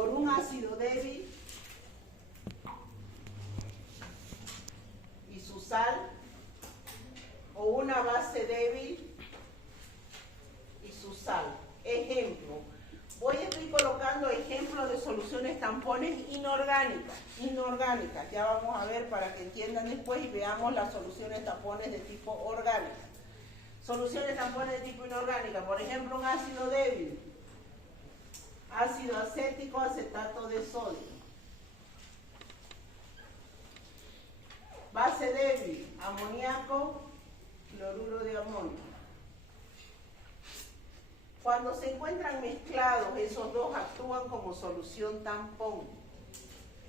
por un ácido débil y su sal, o una base débil y su sal. Ejemplo, estoy colocando ejemplos de soluciones tampones inorgánicas, ya vamos a ver para que entiendan después y veamos las soluciones tampones de tipo orgánica. Soluciones tampones de tipo inorgánica, por ejemplo, un ácido débil, ácido acético, acetato de sodio. Base débil, amoníaco, cloruro de amonio. Cuando se encuentran mezclados, esos dos actúan como solución tampón.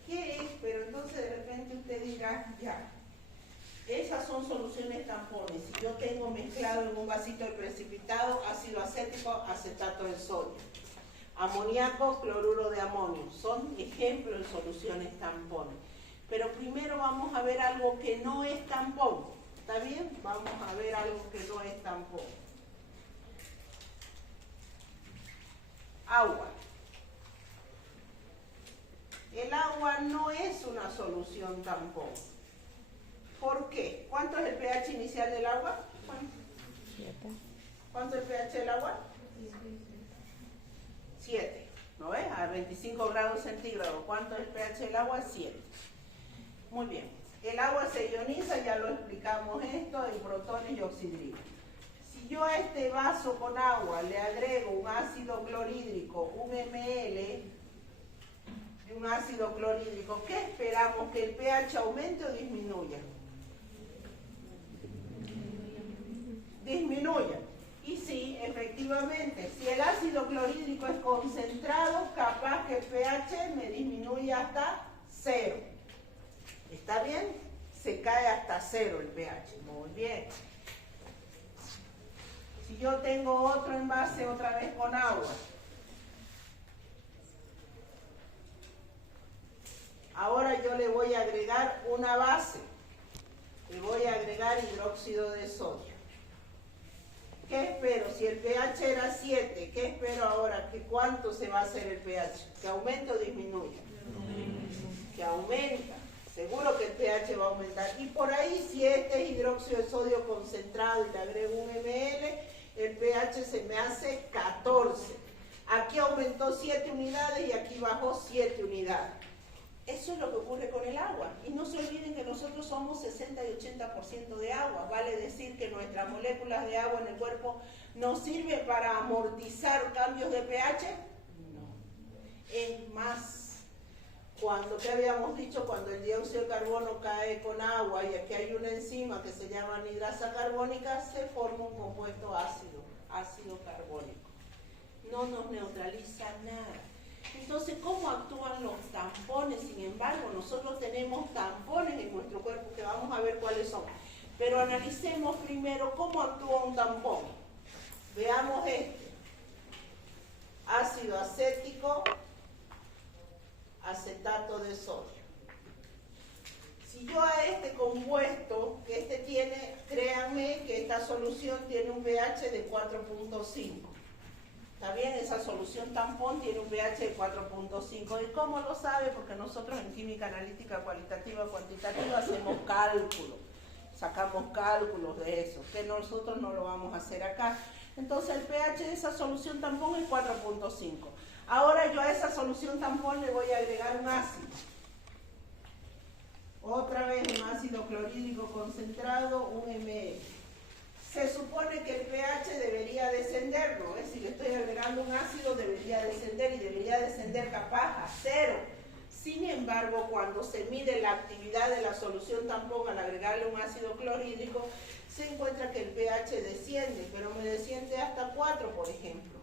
¿Qué es? Pero entonces de repente usted dirá, ya, esas son soluciones tampones. Si yo tengo mezclado en un vasito de precipitado ácido acético, acetato de sodio, amoníaco, cloruro de amonio, son ejemplos de soluciones tampones. Pero primero vamos a ver algo que no es tampón. ¿Está bien? Vamos a ver algo que no es tampón. Agua. El agua no es una solución tampón. ¿Por qué? ¿Cuánto es el pH inicial del agua? ¿Cuánto es el pH del agua? 7. ¿No ves? A 25 grados centígrados. ¿Cuánto es el pH del agua? 7. Muy bien. El agua se ioniza, ya lo explicamos esto, en protones y oxidribo. Si yo a este vaso con agua le agrego un ácido clorhídrico, un ml de un ácido clorhídrico, ¿qué esperamos? ¿Que el pH aumente o disminuya? Disminuya. Y sí, efectivamente, si el ácido clorhídrico es concentrado, capaz que el pH me disminuye hasta 0. ¿Está bien? Se cae hasta 0 el pH. Muy bien. Si yo tengo otro envase otra vez con agua, ahora yo le voy a agregar una base. Le voy a agregar hidróxido de sodio. ¿Qué espero? Si el pH era 7, ¿qué espero ahora? ¿Que cuánto se va a hacer el pH? ¿Que aumente o disminuya? Que aumenta. Seguro que el pH va a aumentar. Y por ahí, si este es hidróxido de sodio concentrado y le agrego un ml, el pH se me hace 14. Aquí aumentó 7 unidades y aquí bajó 7 unidades. Eso es lo que ocurre con el agua. Y no se olviden que nosotros somos 60 y 80% de agua. Vale decir que nuestras moléculas de agua en el cuerpo nos sirven para amortizar cambios de pH. No. Es más, ¿qué habíamos dicho? Cuando el dióxido de carbono cae con agua y aquí hay una enzima que se llama anhidrasa carbónica, se forma un compuesto ácido carbónico. No nos neutraliza nada. Entonces, ¿cómo actúan los tampones? Sin embargo, nosotros tenemos tampones en nuestro cuerpo que vamos a ver cuáles son. Pero analicemos primero cómo actúa un tampón. Veamos este. Ácido acético, acetato de sodio. Si yo a este compuesto, que este tiene, créanme que esta solución tiene un pH de 4.5. ¿Está bien? Esa solución tampón tiene un pH de 4.5. ¿Y cómo lo sabe? Porque nosotros en química analítica cualitativa, cuantitativa, hacemos cálculos. Sacamos cálculos de eso, que nosotros no lo vamos a hacer acá. Entonces el pH de esa solución tampón es 4.5. Ahora yo a esa solución tampón le voy a agregar un ácido. Otra vez un ácido clorhídrico concentrado, un ml. Se supone que el pH debería descender, ¿no? Si le estoy agregando un ácido debería descender y debería descender capaz a 0. Sin embargo, cuando se mide la actividad de la solución tampón al agregarle un ácido clorhídrico, se encuentra que el pH desciende, pero me desciende hasta 4, por ejemplo.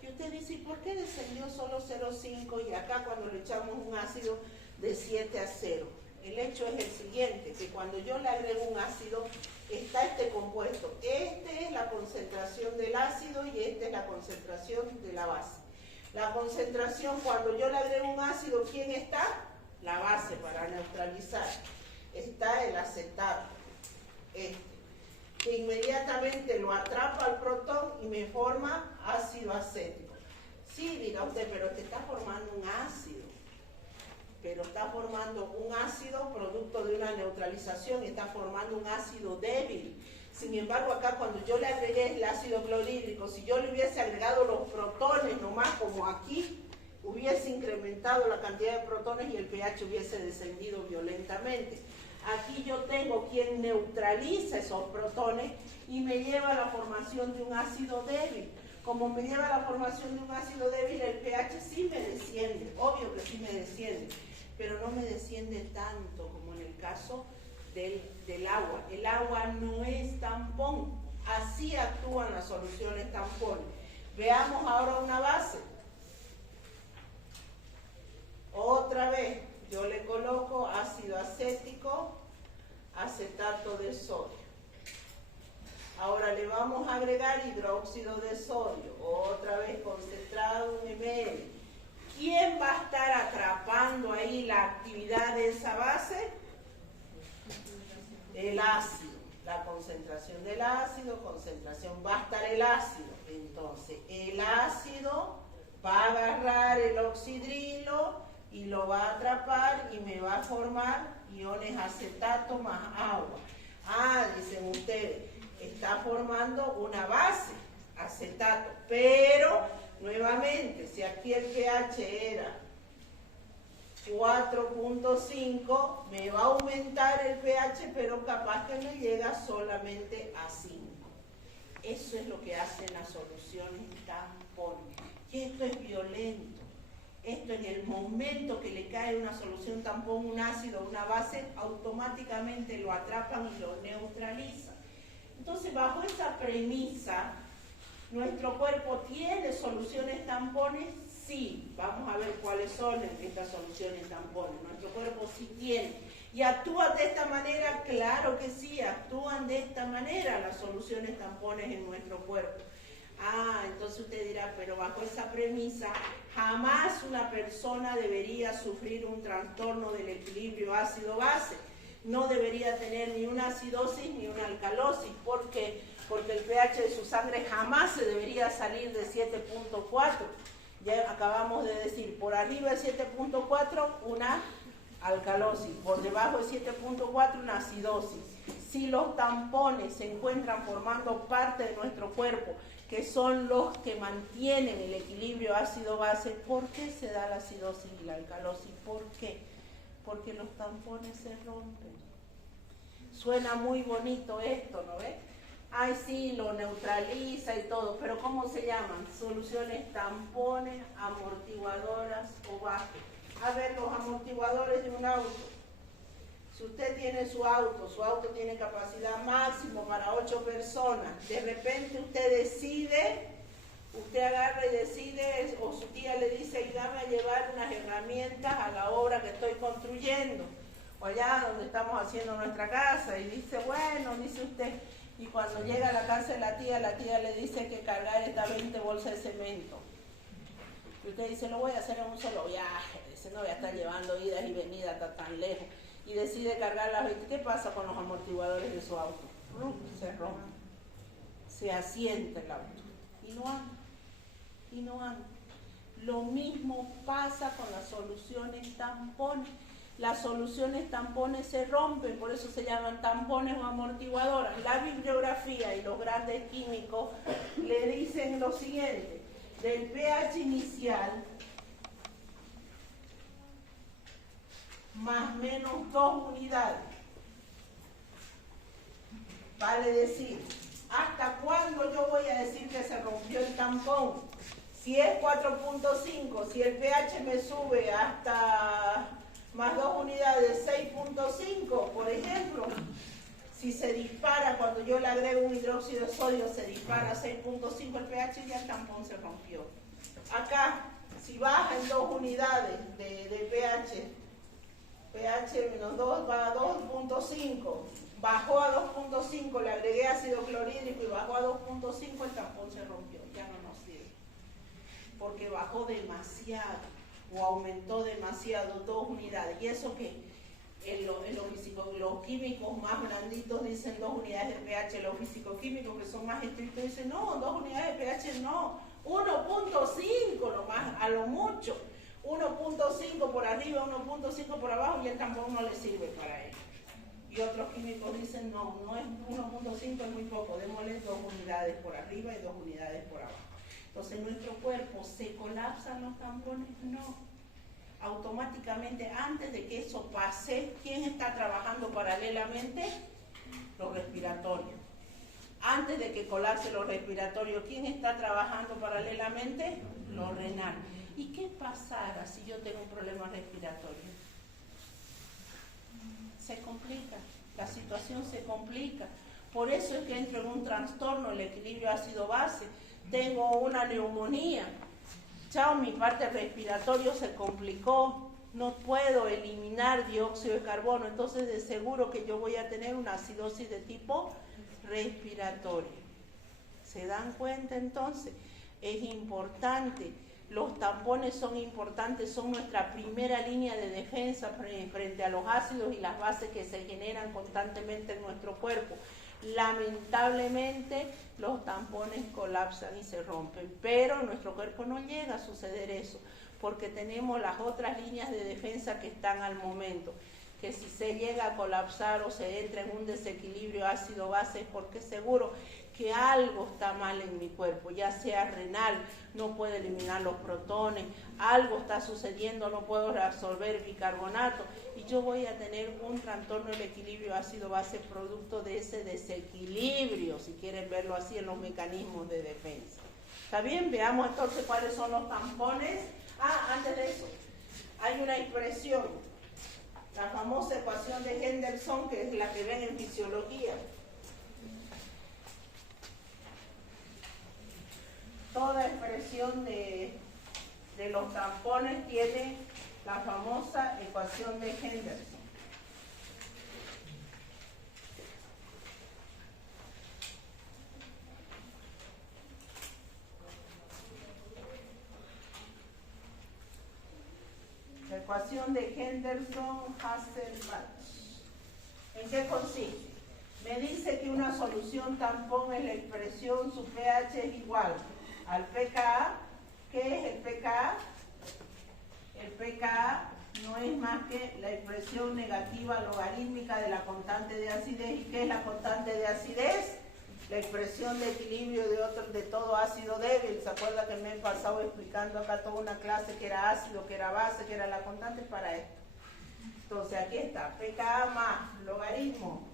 Y usted dice, ¿y por qué descendió solo 0,5 y acá cuando le echamos un ácido de 7 a 0? El hecho es el siguiente, que cuando yo le agrego un ácido, está este compuesto. Este es la concentración del ácido y esta es la concentración de la base. La concentración, cuando yo le agrego un ácido, ¿quién está? La base, para neutralizar. Está el acetato, que inmediatamente lo atrapa al protón y me forma ácido acético. Sí, dirá usted, pero te está formando un ácido. Pero está formando un ácido producto de una neutralización, está formando un ácido débil. Sin embargo, acá cuando yo le agregué el ácido clorhídrico, si yo le hubiese agregado los protones nomás como aquí, hubiese incrementado la cantidad de protones y el pH hubiese descendido violentamente. Aquí yo tengo quien neutraliza esos protones y me lleva a la formación de un ácido débil. Como me lleva a la formación de un ácido débil, el pH sí me desciende, obvio que sí me desciende, pero no me desciende tanto como en el caso del agua. El agua no es tampón, así actúan las soluciones tampones. Veamos ahora una base. Otra vez, yo le coloco ácido acético, acetato de sodio. Ahora le vamos a agregar hidróxido de sodio, otra vez concentrado 1 ml. ¿Quién va a estar atrapando ahí la actividad de esa base? El ácido. La concentración del ácido, concentración, va a estar el ácido. Entonces, el ácido va a agarrar el oxidrilo y lo va a atrapar y me va a formar iones acetato más agua. Ah, dicen ustedes, está formando una base, acetato, pero nuevamente, si aquí el pH era 4.5, me va a aumentar el pH, pero capaz que me llega solamente a 5. Eso es lo que hacen las soluciones tampones. Y esto es violento. Esto en el momento que le cae una solución tampón, un ácido, una base, automáticamente lo atrapan y lo neutralizan. Entonces, bajo esa premisa, ¿nuestro cuerpo tiene soluciones tampones? Sí. Vamos a ver cuáles son estas soluciones tampones. Nuestro cuerpo sí tiene. ¿Y actúan de esta manera? Claro que sí, actúan de esta manera las soluciones tampones en nuestro cuerpo. Ah, entonces usted dirá, pero bajo esa premisa, jamás una persona debería sufrir un trastorno del equilibrio ácido-base. No debería tener ni una acidosis ni una alcalosis. ¿Por qué? Porque el pH de su sangre jamás se debería salir de 7.4. Ya acabamos de decir, por arriba de 7.4 una alcalosis, por debajo de 7.4 una acidosis. Si los tampones se encuentran formando parte de nuestro cuerpo, que son los que mantienen el equilibrio ácido-base, ¿por qué se da la acidosis y la alcalosis? ¿Por qué? Porque los tampones se rompen. Suena muy bonito esto, ¿no ves? Ay, sí, lo neutraliza y todo, pero ¿cómo se llaman? Soluciones tampones, amortiguadoras o bajes. A ver, los amortiguadores de un auto. Si usted tiene su auto tiene capacidad máxima para 8 personas, de repente usted agarra y decide, o su tía le dice, ayúdame a llevar unas herramientas a la obra que estoy construyendo, o allá donde estamos haciendo nuestra casa, y dice, bueno, dice usted, y cuando llega a la casa de la tía le dice que cargar estas 20 bolsas de cemento. Y usted dice, lo voy a hacer en un solo viaje, dice, no voy a estar llevando idas y venidas hasta tan lejos. Y decide cargar las 20. ¿Qué pasa con los amortiguadores de su auto? Se rompen, se asienta el auto y no anda. Lo mismo pasa con las soluciones tampones. Las soluciones tampones se rompen, por eso se llaman tampones o amortiguadoras. La bibliografía y los grandes químicos le dicen lo siguiente: del pH inicial más menos 2 unidades. Vale decir, ¿hasta cuándo yo voy a decir que se rompió el tampón? Si es 4.5, si el pH me sube hasta más 2 unidades, 6.5, por ejemplo, si se dispara, cuando yo le agrego un hidróxido de sodio, se dispara a 6.5 el pH, ya el tampón se rompió. Acá, si baja en 2 unidades de pH, pH menos 2 va a 2.5, bajó a 2.5, le agregué ácido clorhídrico y bajó a 2.5, el tampón se rompió, ya no nos sirve, porque bajó demasiado o aumentó demasiado, 2 unidades, y eso que los químicos más blanditos dicen 2 unidades de pH, los fisicoquímicos que son más estrictos dicen no, 2 unidades de pH no, 1.5 lo más, a lo mucho. 1.5 por arriba, 1.5 por abajo y el tampón no le sirve para él. Y otros químicos dicen, no es 1.5, es muy poco, démosle 2 unidades por arriba y 2 unidades por abajo. Entonces en nuestro cuerpo se colapsan los tampones, no. Automáticamente, antes de que eso pase, ¿quién está trabajando paralelamente? Los respiratorios. Antes de que colapse los respiratorios, ¿quién está trabajando paralelamente? Los renales. ¿Y qué pasará si yo tengo un problema respiratorio? Se complica, la situación se complica. Por eso es que entro en un trastorno, el equilibrio ácido-base. Tengo una neumonía. Chao, mi parte respiratoria se complicó. No puedo eliminar dióxido de carbono. Entonces, de seguro que yo voy a tener una acidosis de tipo respiratorio. ¿Se dan cuenta entonces? Es importante. Los tampones son importantes, son nuestra primera línea de defensa frente a los ácidos y las bases que se generan constantemente en nuestro cuerpo. Lamentablemente los tampones colapsan y se rompen, pero en nuestro cuerpo no llega a suceder eso, porque tenemos las otras líneas de defensa que están al momento, que si se llega a colapsar o se entra en un desequilibrio ácido-base es porque seguro que algo está mal en mi cuerpo, ya sea renal, no puedo eliminar los protones, algo está sucediendo, no puedo reabsorber bicarbonato y yo voy a tener un trastorno del equilibrio ácido-base producto de ese desequilibrio, si quieren verlo así, en los mecanismos de defensa. ¿Está bien? Veamos entonces cuáles son los tampones. Antes de eso, hay una expresión, la famosa ecuación de Henderson, que es la que ven en fisiología. Toda expresión de los tampones tiene la famosa ecuación de Henderson. La ecuación de Henderson-Hasselbalch. ¿En qué consiste? Me dice que una solución tampón es la expresión, su pH es igual al pKa. ¿Qué es el pKa? El pKa no es más que la expresión negativa logarítmica de la constante de acidez. ¿Y qué es la constante de acidez? La expresión de equilibrio de todo ácido débil. ¿Se acuerda que me he pasado explicando acá toda una clase que era ácido, que era base, que era la constante para esto? Entonces aquí está, pKa más logaritmo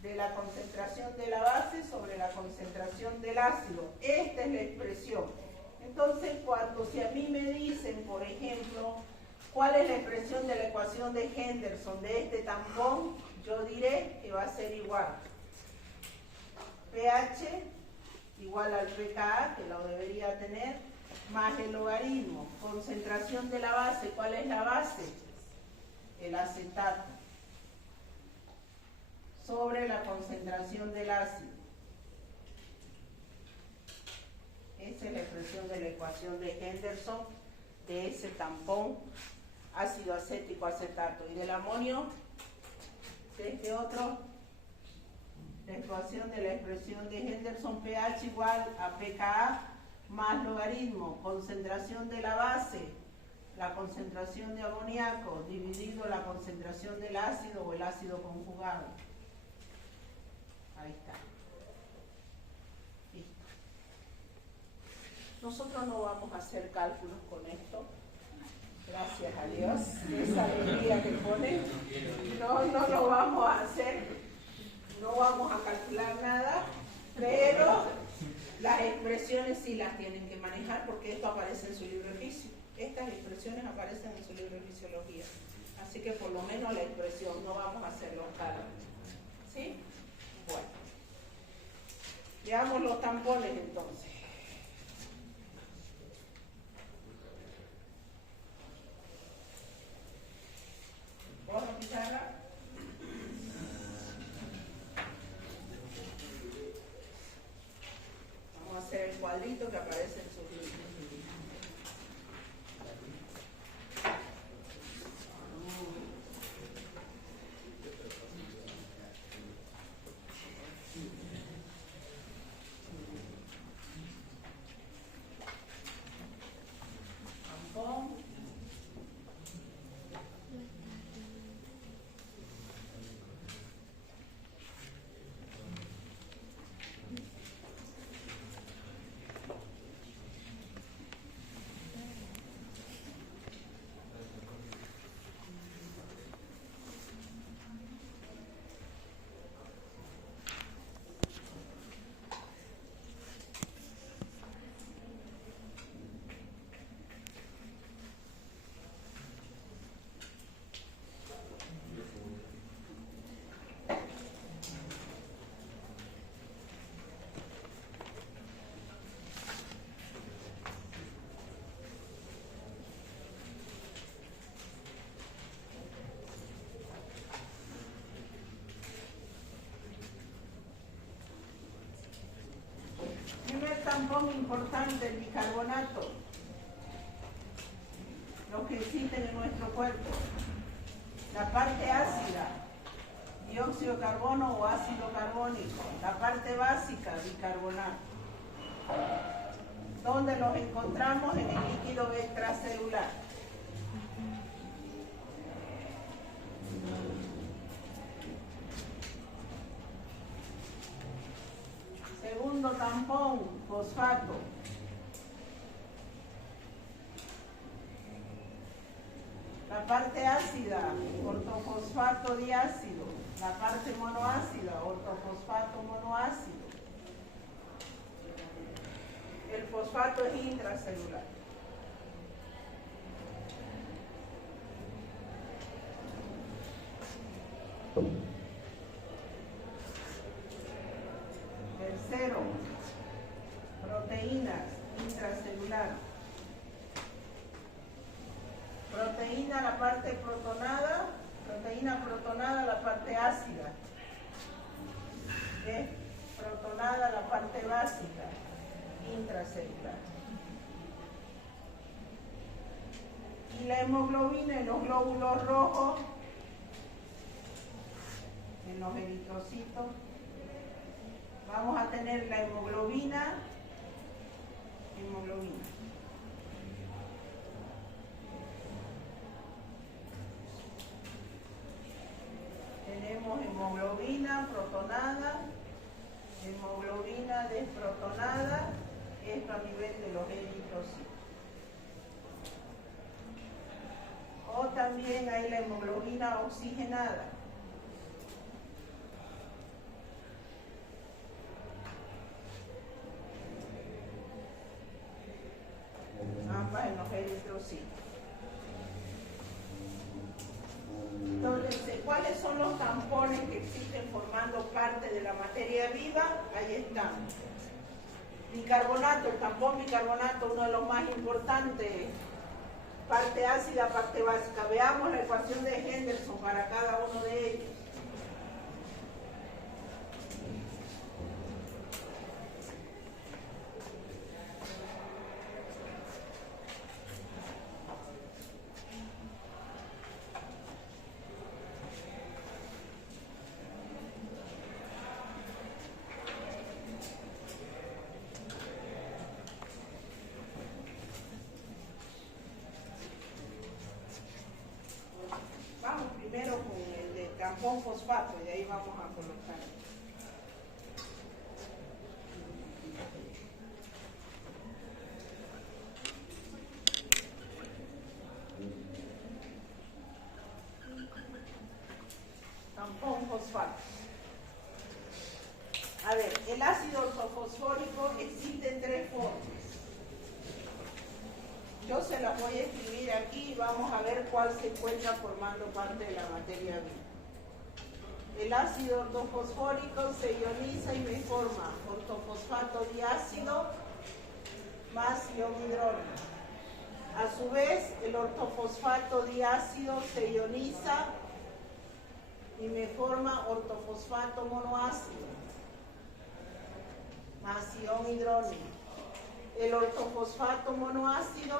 de la concentración de la base sobre la concentración del ácido. Esta es la expresión. Entonces, si a mí me dicen, por ejemplo, cuál es la expresión de la ecuación de Henderson de este tampón, yo diré que va a ser igual. pH igual al pKa, que lo debería tener, más el logaritmo. Concentración de la base, ¿cuál es la base? El acetato. Sobre la concentración del ácido. Esa es la expresión de la ecuación de Henderson de ese tampón ácido acético acetato. Y del amonio, de este otro, la ecuación de la expresión de Henderson, pH igual a pKa más logaritmo, concentración de la base, la concentración de amoníaco, dividido la concentración del ácido o el ácido conjugado. Ahí está. Listo. Nosotros no vamos a hacer cálculos con esto. Gracias a Dios. Esa alegría que pone. No lo vamos a hacer. No vamos a calcular nada. Pero las expresiones sí las tienen que manejar porque esto aparece en su libro de fisio. Estas expresiones aparecen en su libro de fisiología. Así que por lo menos la expresión, no vamos a hacer los cálculos. ¿Sí? Bueno, veamos los tampones entonces. ¿Borra pizarra? Vamos a hacer el cuadrito que aparece en su libro. tampón importante, el bicarbonato, los que existen en nuestro cuerpo. La parte ácida, dióxido de carbono o ácido carbónico. La parte básica, bicarbonato. ¿Dónde los encontramos? En el líquido extracelular. Segundo tampón, fosfato. La parte ácida, ortofosfato diácido. La parte monoácida, ortofosfato monoácido. El fosfato es intracelular. Tercero, proteínas intracelular. Proteína, la parte protonada, proteína protonada, la parte ácida. Protonada, la parte básica, intracelular. Y la hemoglobina en los glóbulos rojos, en los eritrocitos. Vamos a tener la hemoglobina. Tenemos hemoglobina protonada, hemoglobina desprotonada, esto a nivel de los eritrocitos. O también hay la hemoglobina oxigenada. Ambas en los eritrocitos. Entonces, ¿cuáles son los tampones que existen formando parte de la materia viva? Ahí están. Bicarbonato, el tampón bicarbonato, uno de los más importantes. Parte ácida, parte básica. Veamos la ecuación de Henderson para cada uno de ellos. Tampón fosfato, y ahí vamos a colocar. Tampón fosfato. A ver, el ácido ortofosfórico existe en tres formas. Yo se las voy a escribir aquí y vamos a ver cuál se encuentra formando parte de la materia viva. El ácido ortofosfórico se ioniza y me forma ortofosfato diácido más ion hidrógeno. A su vez, el ortofosfato diácido se ioniza y me forma ortofosfato monoácido más ion hidrógeno. El ortofosfato monoácido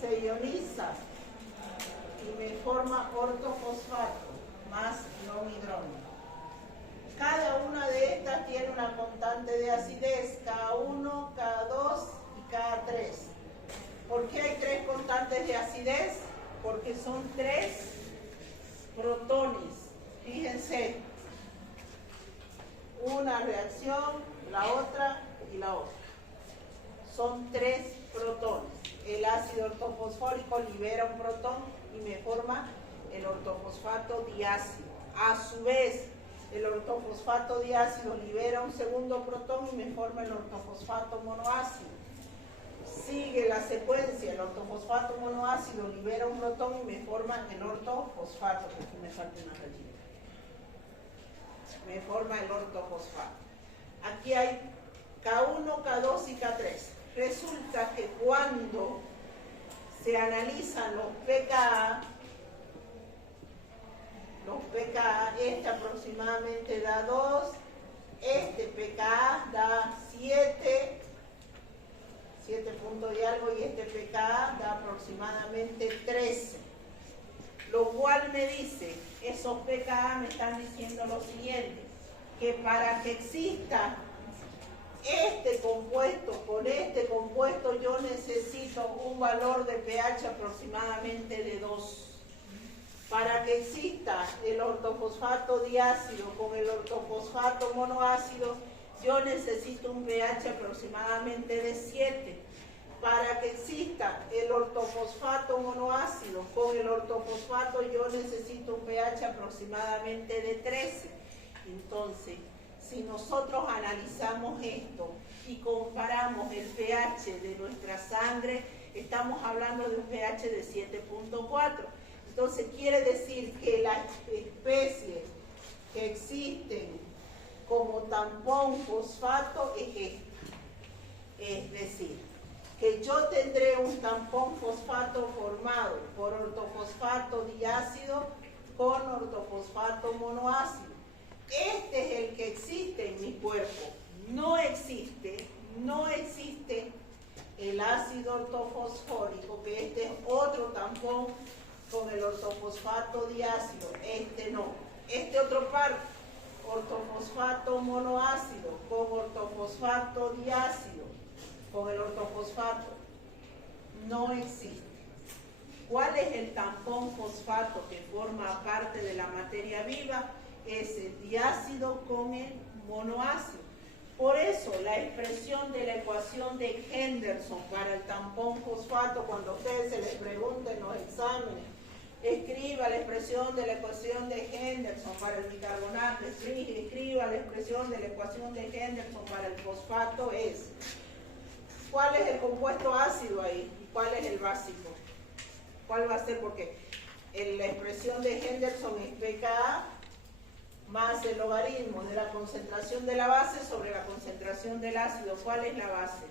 se ioniza y me forma ortofosfato más ion hidrógeno. Cada una de estas tiene una constante de acidez, K1, K2 y K3. ¿Por qué hay tres constantes de acidez? Porque son tres protones. Fíjense, una reacción, la otra y la otra. Son tres protones. El ácido ortofosfórico libera un protón y me forma el ortofosfato diácido. A su vez, el ortofosfato diácido libera un segundo protón y me forma el ortofosfato monoácido. Sigue la secuencia, el ortofosfato monoácido libera un protón y me forma el ortofosfato, que aquí me falta una rayita. Me forma el ortofosfato. Aquí hay K1, K2 y K3. Resulta que cuando se analizan los pKa, este aproximadamente da 2, este pKa da 7 puntos y algo, y este pKa da aproximadamente 13. Lo cual me dice, esos pKa me están diciendo lo siguiente, que para que exista este compuesto con este compuesto yo necesito un valor de pH aproximadamente de 2. Para que exista el ortofosfato diácido con el ortofosfato monoácido, yo necesito un pH aproximadamente de 7. Para que exista el ortofosfato monoácido con el ortofosfato, yo necesito un pH aproximadamente de 13. Entonces, si nosotros analizamos esto y comparamos el pH de nuestra sangre, estamos hablando de un pH de 7.4. Entonces quiere decir que las especies que existen como tampón fosfato es esta. Es decir, que yo tendré un tampón fosfato formado por ortofosfato diácido con ortofosfato monoácido. Este es el que existe en mi cuerpo. No existe el ácido ortofosfórico, que este es otro tampón con el ortofosfato diácido. Este no. Este otro par, ortofosfato monoácido con ortofosfato diácido, con el ortofosfato, no existe. ¿Cuál es el tampón fosfato que forma parte de la materia viva? Es el diácido con el monoácido. Por eso la expresión de la ecuación de Henderson para el tampón fosfato, cuando a ustedes se les pregunten en los exámenes, escriba la expresión de la ecuación de Henderson para el bicarbonato, escriba la expresión de la ecuación de Henderson para el fosfato, es ¿cuál es el compuesto ácido ahí? ¿Y cuál es el básico? ¿Cuál va a ser? Porque la expresión de Henderson es pKa más el logaritmo de la concentración de la base sobre la concentración del ácido. ¿Cuál es la base?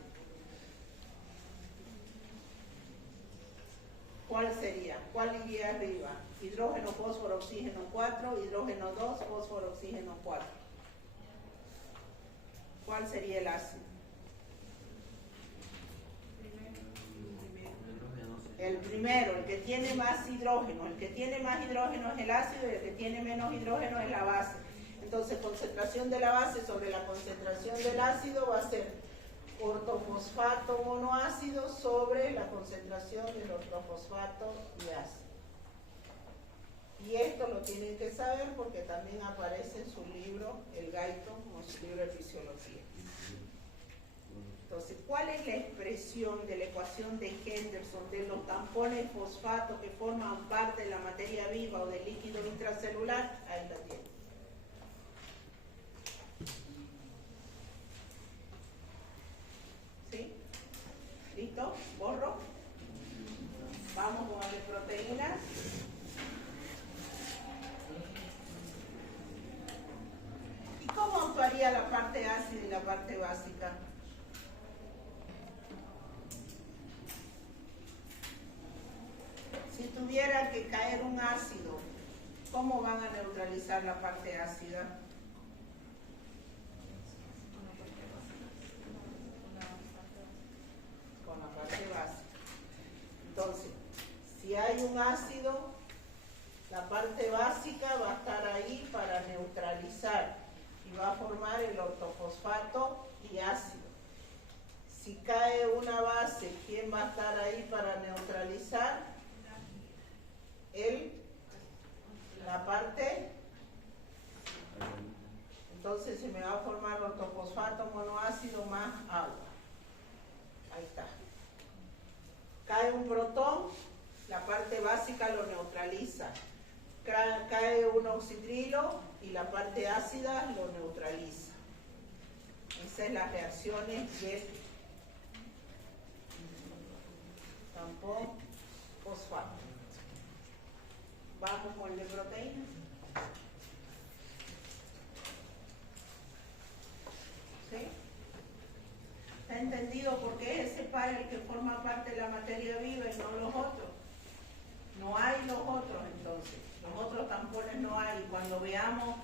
¿Cuál sería? ¿Cuál iría arriba? Hidrógeno, fósforo, oxígeno 4, hidrógeno 2, fósforo, oxígeno 4. ¿Cuál sería el ácido? El primero, el que tiene más hidrógeno. El que tiene más hidrógeno es el ácido y el que tiene menos hidrógeno es la base. Entonces, concentración de la base sobre la concentración del ácido va a ser ortofosfato monoácido sobre la concentración del ortofosfato diácido. Y esto lo tienen que saber porque también aparece en su libro, el Guyton, o su libro de fisiología. Entonces, ¿cuál es la expresión de la ecuación de Henderson de los tampones fosfato que forman parte de la materia viva o del líquido intracelular? Ahí la tienen. ¿Sí? ¿Listo? ¿Borro? Vamos con las proteínas. ¿Y cómo actuaría la parte ácida y la parte básica? Si tuviera que caer un ácido, ¿cómo van a neutralizar la parte ácida? Con la parte básica. Entonces, si hay un ácido, la parte básica va a estar ahí para neutralizar y va a formar el ortofosfato diácido. Si cae una base, ¿quién va a estar ahí para neutralizar? La parte. Entonces se me va a formar ortofosfato monoácido más agua. Ahí está. Cae un protón, la parte básica lo neutraliza. Cae un oxidrilo y la parte ácida lo neutraliza. Esas son las reacciones del tampón fosfato. Vamos con el de proteínas. ¿Sí? ¿Está entendido por qué es ese par el que forma parte de la materia viva y no los otros? No hay los otros entonces. Los otros tampones no hay. Cuando veamos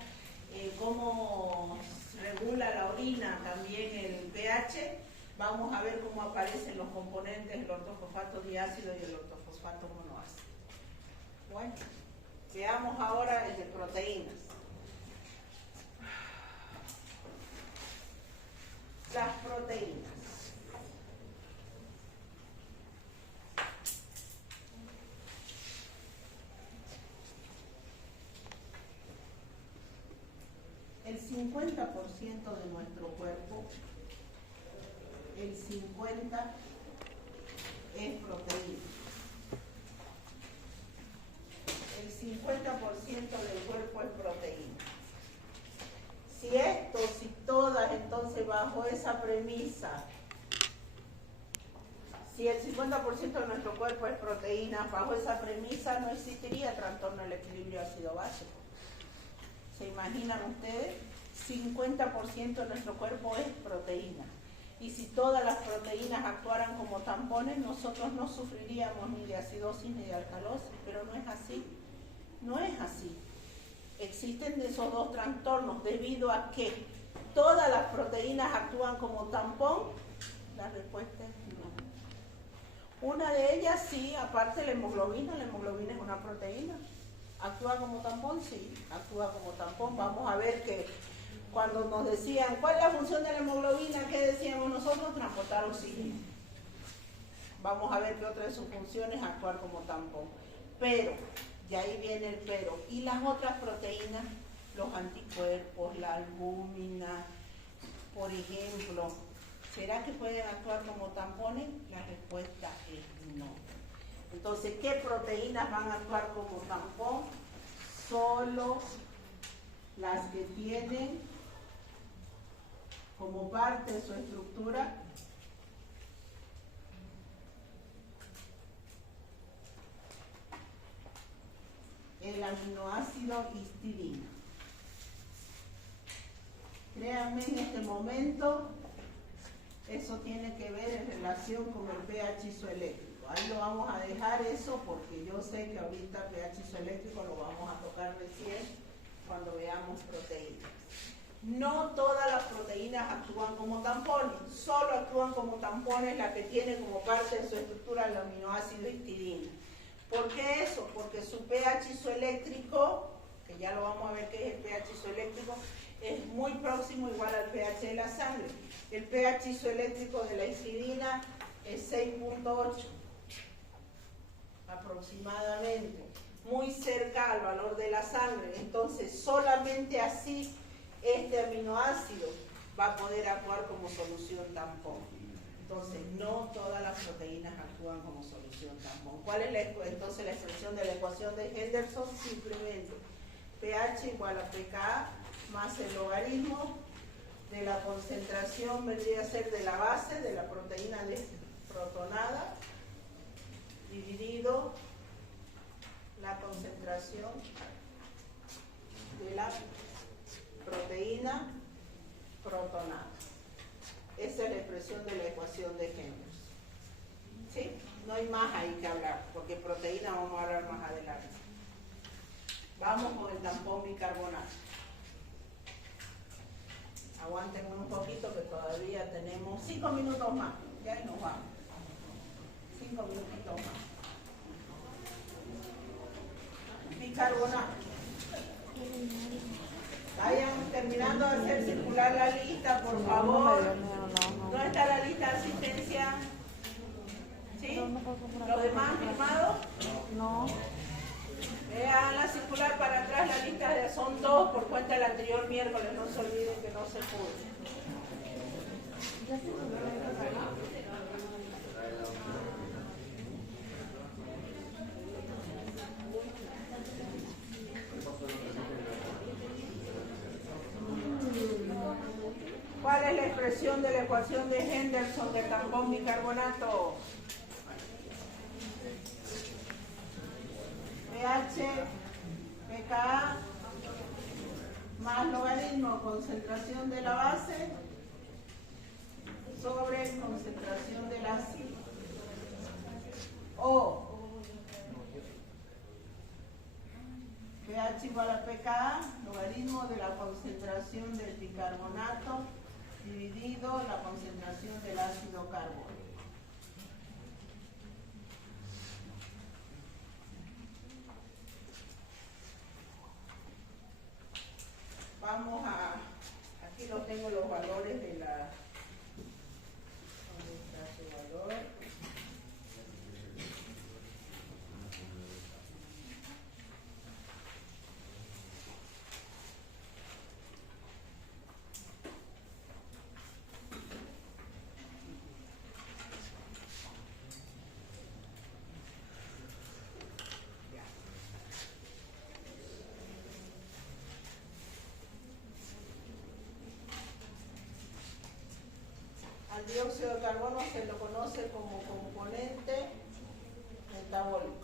cómo regula la orina, también el pH, vamos a ver cómo aparecen los componentes del ortofosfato diácido y el ortofosfato monoácido. Bueno, veamos ahora el de proteínas. Las proteínas. El 50% de nuestro cuerpo, el 50% es proteína. El 50% del cuerpo es proteína. Si todas, entonces bajo esa premisa, si el 50% de nuestro cuerpo es proteína, bajo esa premisa no existiría trastorno del equilibrio ácido-básico. ¿Se imaginan ustedes? 50% de nuestro cuerpo es proteína. Y si todas las proteínas actuaran como tampones, nosotros no sufriríamos ni de acidosis ni de alcalosis, pero no es así. No es así. Existen de esos dos trastornos debido a que todas las proteínas actúan como tampón. La respuesta es no. Una de ellas sí, aparte la hemoglobina es una proteína. ¿Actúa como tampón? Sí, actúa como tampón. Vamos a ver que cuando nos decían, ¿cuál es la función de la hemoglobina? ¿Qué decíamos nosotros? Transportar oxígeno. Vamos a ver que otra de sus funciones es actuar como tampón. Pero, y ahí viene el pero. ¿Y las otras proteínas? Los anticuerpos, la albúmina, por ejemplo. ¿Será que pueden actuar como tampones? La respuesta es no. Entonces, ¿qué proteínas van a actuar como tampón? Solo las que tienen como parte de su estructura el aminoácido histidina. Créanme, en este momento, eso tiene que ver en relación con el pH isoeléctrico. Ahí lo vamos a dejar eso porque yo sé que ahorita pH isoeléctrico lo vamos a tocar recién cuando veamos proteínas. No todas las proteínas actúan como tampones, solo actúan como tampones las que tienen como parte de su estructura el aminoácido histidina. ¿Por qué eso? Porque su pH isoeléctrico, que ya lo vamos a ver que es el pH isoeléctrico, es muy próximo igual al pH de la sangre. El pH isoeléctrico de la histidina es 6.8 aproximadamente, muy cerca al valor de la sangre. Entonces, solamente así este aminoácido va a poder actuar como solución tampón. Entonces, no todas las proteínas actúan como solución tampón. ¿Cuál es entonces la expresión de la ecuación de Henderson? Simplemente pH igual a pKa más el logaritmo de la concentración, vendría a ser de la base de la proteína protonada, dividido la concentración de la proteína protonada. Esa es la expresión de la ecuación de Henderson. ¿Sí? No hay más ahí que hablar, porque proteína vamos a hablar más adelante. Vamos con el tampón bicarbonato. Aguanten un poquito que todavía tenemos 5 minutos más. Ya ahí nos vamos. 5 minutitos más. Bicarbonato. Vayan terminando de hacer circular la lista, por favor. ¿Dónde está la lista de asistencia? ¿Sí? ¿Los demás firmados? No. Háganla circular para atrás, la lista son 2 por cuenta del anterior miércoles, no se olviden que no se pudo. ¿Cuál es la expresión de la ecuación de Henderson del tampón bicarbonato? pH, pKa, más logaritmo, concentración de la base, sobre concentración del ácido. O pH igual a pKa, logaritmo logaritmo de la concentración del bicarbonato dividido la concentración del ácido carbónico. Vamos a, aquí lo tengo los valores de la, ¿dónde está su valor? Al dióxido de carbono se lo conoce como componente metabólico.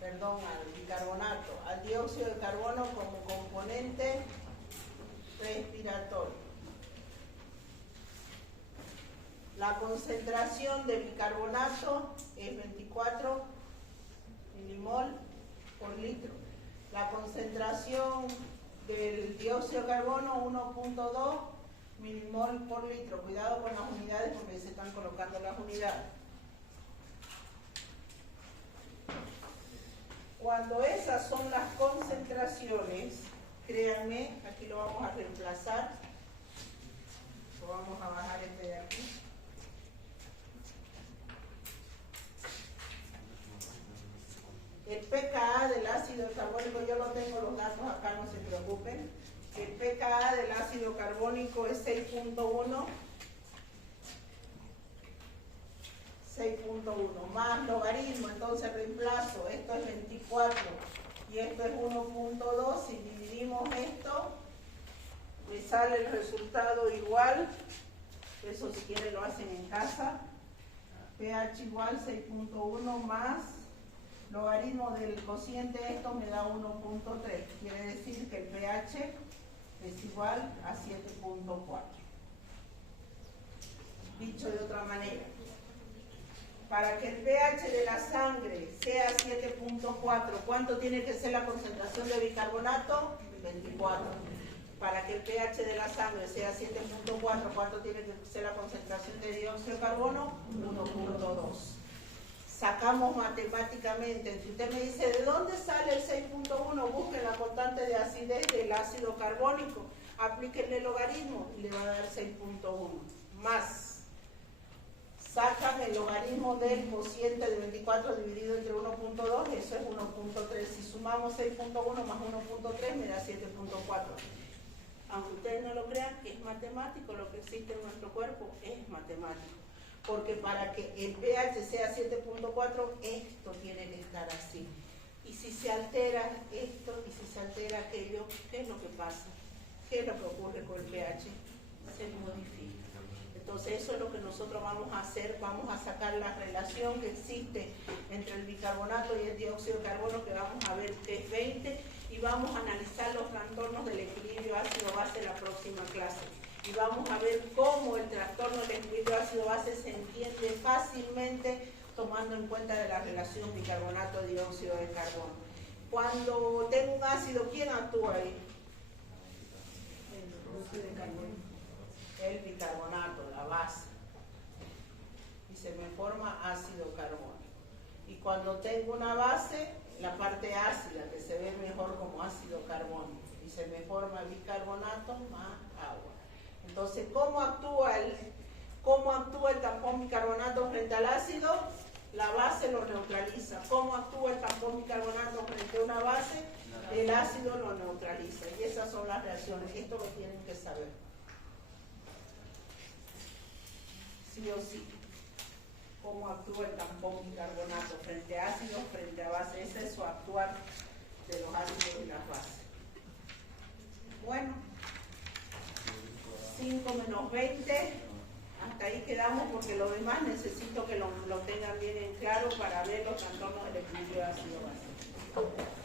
Perdón, al bicarbonato. Al dióxido de carbono como componente respiratorio. La concentración de bicarbonato es 24 milimol por litro. La concentración del dióxido de carbono 1.2 milimol por litro. Cuidado con las unidades porque se están colocando las unidades. Cuando esas son las concentraciones, créanme, aquí lo vamos a reemplazar. Lo vamos a bajar este de aquí. El pKa del ácido carbónico, yo lo tengo los datos acá, no se preocupen. El pKa del ácido carbónico es 6.1 más logaritmo, entonces reemplazo, esto es 24 y esto es 1.2, si dividimos esto me sale el resultado igual, eso si quieren lo hacen en casa, pH igual 6.1 más logaritmo del cociente, esto me da 1.3, quiere decir que el pH es igual a 7.4. Dicho de otra manera, para que el pH de la sangre sea 7.4, ¿cuánto tiene que ser la concentración de bicarbonato? 24. Para que el pH de la sangre sea 7.4, ¿cuánto tiene que ser la concentración de dióxido de carbono? 1.2. Sacamos matemáticamente. Si usted me dice, ¿de dónde sale el 6.1? Busque la constante de acidez del ácido carbónico, aplíquenle el logaritmo y le va a dar 6.1. Más, sacan el logaritmo del cociente de 24 dividido entre 1.2, eso es 1.3. Si sumamos 6.1 más 1.3 me da 7.4. Aunque ustedes no lo crean, es matemático, lo que existe en nuestro cuerpo es matemático. Porque para que el pH sea 7.4, esto tiene que estar así. Y si se altera esto y si se altera aquello, ¿qué es lo que pasa? ¿Qué es lo que ocurre con el pH? Se modifica. Entonces eso es lo que nosotros vamos a hacer, vamos a sacar la relación que existe entre el bicarbonato y el dióxido de carbono, que vamos a ver que es 20, y vamos a analizar los trastornos del equilibrio ácido-base en la próxima clase. Y vamos a ver cómo el trastorno del equilibrio ácido-base se entiende fácilmente tomando en cuenta de la relación bicarbonato-dióxido de carbono. Cuando tengo un ácido, ¿quién actúa ahí? El dióxido de carbono. El bicarbonato, la base. Y se me forma ácido carbónico. Y cuando tengo una base, la parte ácida, que se ve mejor como ácido carbónico. Y se me forma bicarbonato más agua. Entonces, ¿cómo actúa el tampón bicarbonato frente al ácido? La base lo neutraliza. ¿Cómo actúa el tampón bicarbonato frente a una base? El ácido lo neutraliza. Y esas son las reacciones. Esto lo tienen que saber. Sí o sí. ¿Cómo actúa el tampón bicarbonato frente a ácidos, frente a base? Ese es su actuar de los ácidos y las bases. Bueno. 5 menos 20, hasta ahí quedamos porque lo demás necesito que lo tengan bien en claro para ver los trastornos del equilibrio ácido-base.